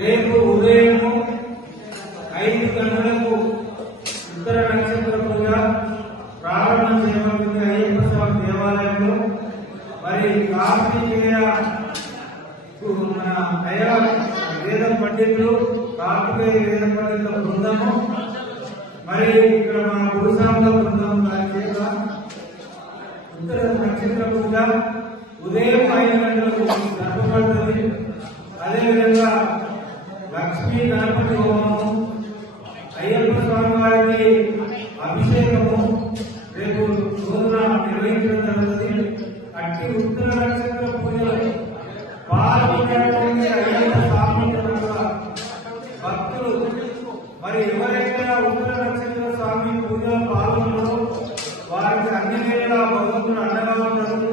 రేపు ఉదయం 5 గంటలకు ఉత్తర నక్షత్ర పూజ ప్రారంభం చేయబడుతుంది అయ్యప్ప స్వామి దేవాలయంలో. మరి కార్తీకేయ వేద పండితులు కార్తీకేయ వేద పండితుల బృందము మరి ఇక్కడ మన గురుసాముల బృందం చేత ఉత్తర నక్షత్ర పూజ ఉదయం 5 గంటలకు జరపబడుతుంది. అదేవిధంగా లక్ష్మీ గణపతి హోమము, అయ్యప్ప స్వామి వారికి అభిషేకము రేపు రోజున నిర్వహించడం జరుగుతుంది. అట్టి ఉత్తర నక్షత్ర పూజలు పాల్గొనేటువంటి అయ్యప్ప స్వామి భక్తులు మరి ఎవరైనా ఉత్తర నక్షత్ర స్వామి పూజలో పాల్గొన్నారో వారికి అన్ని వేళలా భగవంతుడు అండగా ఉంటారు.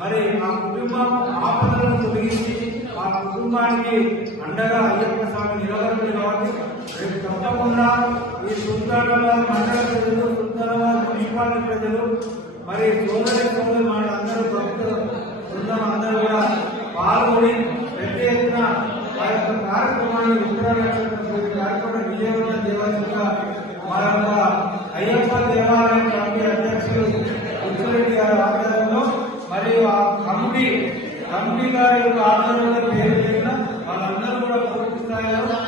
మరి ఆ కుటుంబం ఆపదలను తొలగించి ఆ కుటుంబానికి అండగా అయ్యప్ప స్వామి నిలబడుతుంది. కాబట్టి రేపు తప్పకుండా ఈ సుల్తానాబాద్ మండల ప్రజలు, సుల్తానాబాద్ మున్సిపాలిటీ ప్రజలు మరి సోదరి వాళ్ళందరూ భక్తులు బృందం అందరూ కూడా పాల్గొని పెద్ద ఎత్తున ఆ యొక్క కార్యక్రమాన్ని ఉత్తర నక్షత్ర కార్యక్రమం విజయవంతం చేయవలసిందిగా మా యొక్క అయ్యప్ప దేవాలయం కమిటీ అధ్యక్షులు ఉచ్చిరెడ్డి గారి ఆధ్వర్యంలో మరియు ఆ కమిటీ గారి యొక్క ఆధ్వర్యంలో పేరు వాళ్ళందరూ కూడా పూర్తి స్థాయిలో